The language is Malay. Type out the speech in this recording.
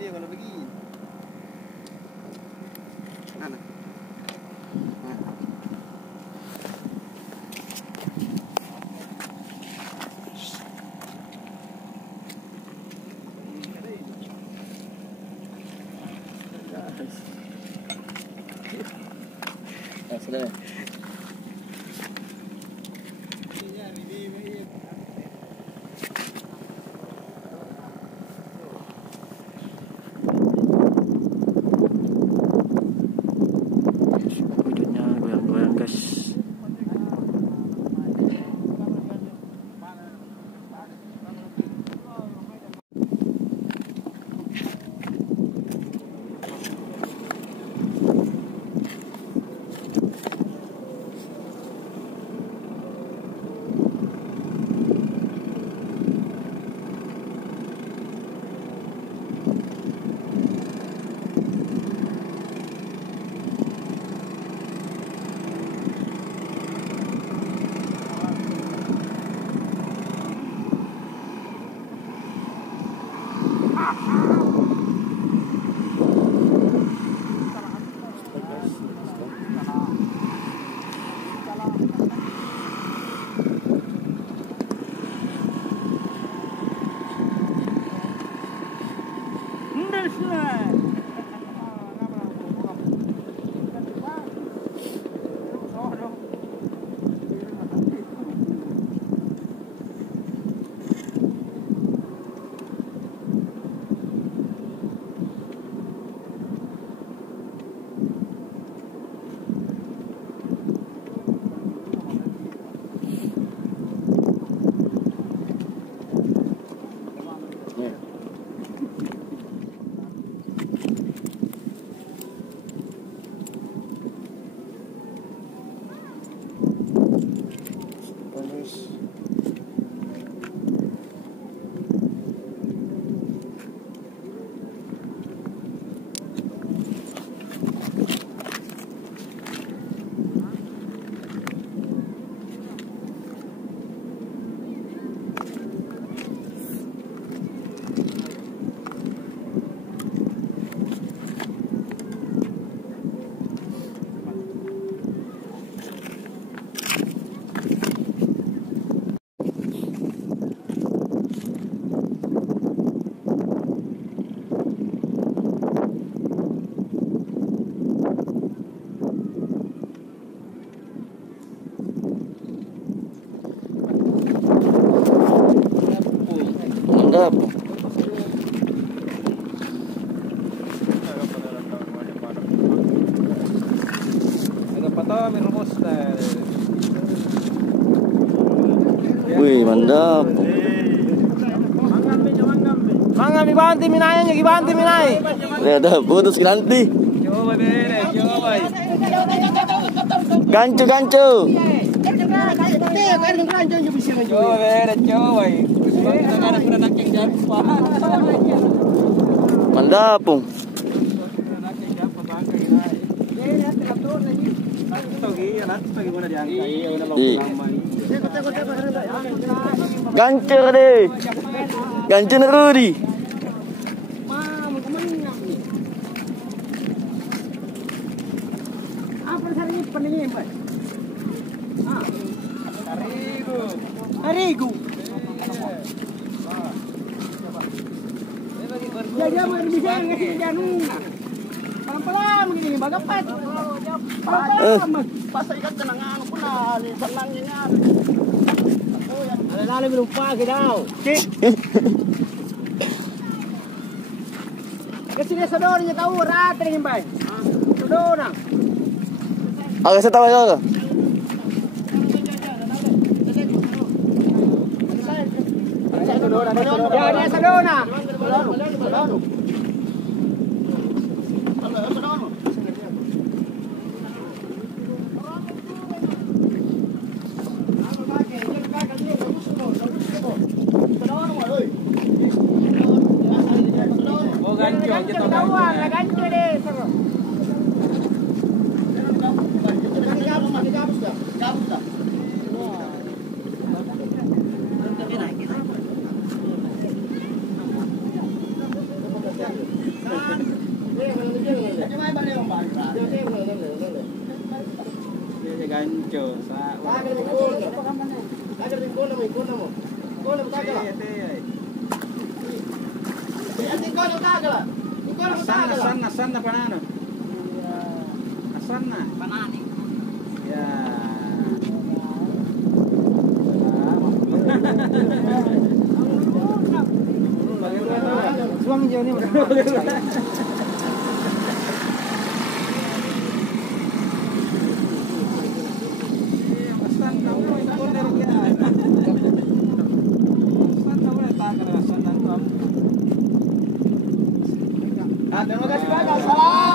dia kalau pergi. Mana? Sudah. Wujudnya goyang-goyang, guys. Mantap. Wih, mantap. Mangga mi banti minanya, gibanti minai. Ada putus nanti. Coba beres, coba. Gancu, gancu. Coba beres, coba. Mantap, Pung. Gancur deh. Gancur Rudi. Apa hari ini Pak? Harigu. Jaga bisa ngasih janung. Pelan-pelan begini, bagapat. Pelan-pelan. Pas ikat tenangan pun ali senangnya. Lalu lupa kita. Kesini sedornya tahu rata nih, Pak. Sedona. Agak saya tahu ya. Ya, sedona. gancho sa. Tagal mo ikon. Tagal mo ikon mo. Ikon mo. Ikon mo tagal. Ate ikon mo tagal. Ikon mo tagal. Asan na panano? Asan na? Panani. Ya. Suang jauh ni. Terima kasih banyak. Salam.